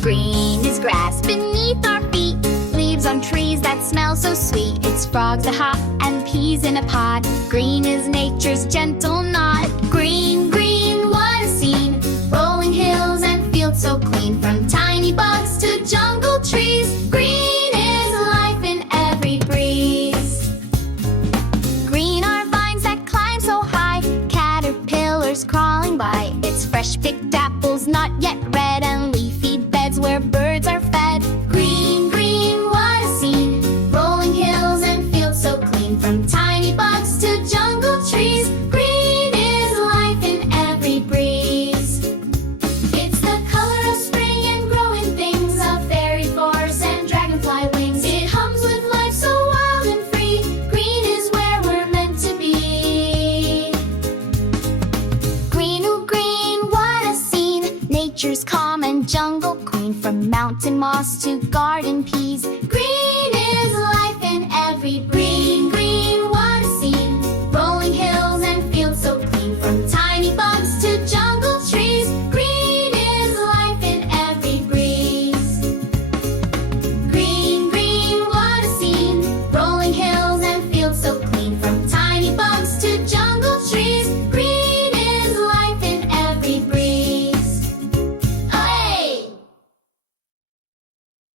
Green is grass beneath our feet, leaves on trees that smell so sweet. It's frogs that hop and peas in a pod. Green is nature's gentle nod. Green, green, what a scene! Rolling hills and fields so clean. From tiny bugs to jungle trees, green is life in every breeze. Green are vines that climb so high, caterpillars crawling by. It's fresh picked apples not yet red, and leafy beds where birds are fed. Green, green, what a scene! Rolling hills and fields so clean. From tiny bugs to jungle trees, green is life in every breeze. It's the color of spring and growing things, of fairy forests and dragonfly wings. It hums with life so wild and free. Green is where we're meant to be. Green, oh green, what a scene! Nature's calm and jungle queen. From mountain moss to garden peas, green is life in every breeze.